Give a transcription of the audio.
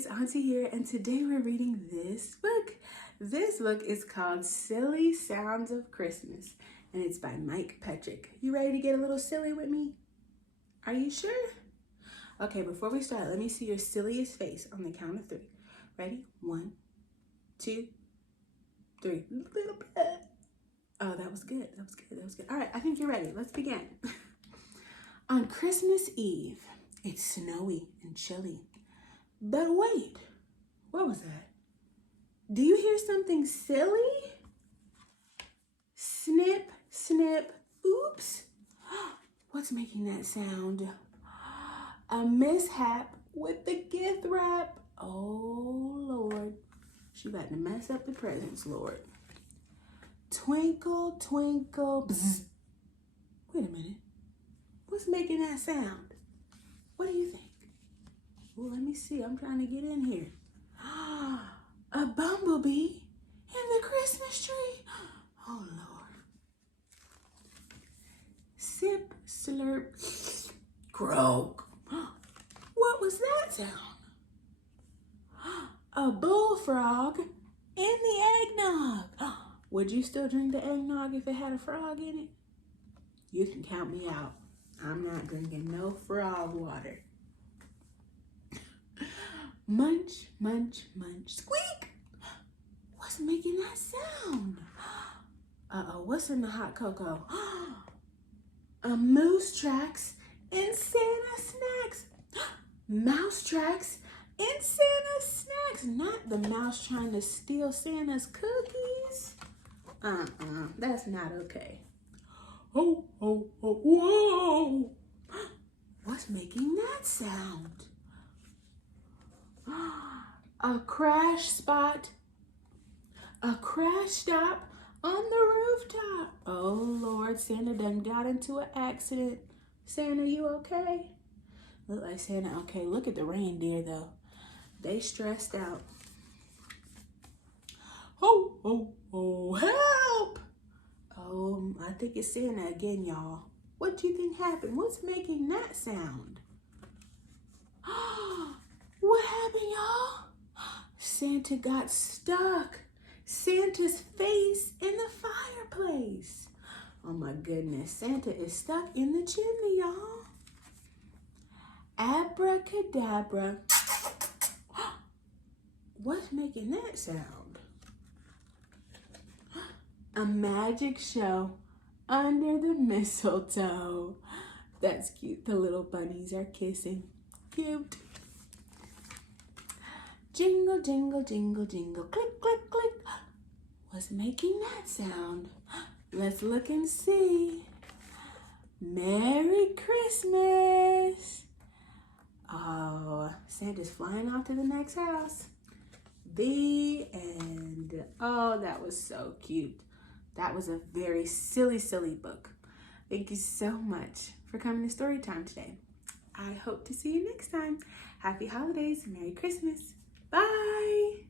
it's Auntie here, and today we're reading this book. This book is called Silly Sounds of Christmas, and it's by Mike Petrik. You ready to get a little silly with me? Are you sure? Okay, before we start, let me see your silliest face on the count of 3. Ready? 1, 2, 3. Little bit. Oh, that was good. That was good. That was good. All right, I think you're ready. Let's begin. On Christmas Eve, it's snowy and chilly. But wait, what was that? Do you hear something silly? Snip, snip, oops. What's making that sound? A mishap with the gift wrap. Oh, Lord. She about to mess up the presents, Lord. Twinkle, twinkle, bzz. Wait a minute. What's making that sound? What do you think? Well, let me see. I'm trying to get in here. A bumblebee in the Christmas tree. Oh, Lord. Sip, slurp, croak. What was that sound? A bullfrog in the eggnog. Would you still drink the eggnog if it had a frog in it? You can count me out. I'm not drinking no frog water. Munch, munch, munch, squeak. What's making that sound? Uh-oh, what's in the hot cocoa? A moose tracks in Santa snacks. Mouse tracks in Santa snacks. Not the mouse trying to steal Santa's cookies. That's not okay. Oh, oh, oh, whoa. What's making that sound? A crash spot. A crash stop on the rooftop. Oh, Lord, Santa done got into an accident. Santa, you okay? Look like Santa okay. Look at the reindeer, though. They stressed out. Oh, oh, oh, help! Oh, I think it's Santa again, y'all. What do you think happened? What's making that sound? What happened, y'all? Santa got stuck. Santa's face in the fireplace. Oh my goodness, Santa is stuck in the chimney, y'all. Abracadabra. What's making that sound? A magic show under the mistletoe. That's cute. The little bunnies are kissing. Cute. Jingle, jingle, jingle, jingle, click, click, click. What's making that sound? Let's look and see. Merry Christmas. Oh, Santa's flying off to the next house. The end. Oh, that was so cute. That was a very silly, silly book. Thank you so much for coming to story time today. I hope to see you next time. Happy holidays. Merry Christmas. Bye.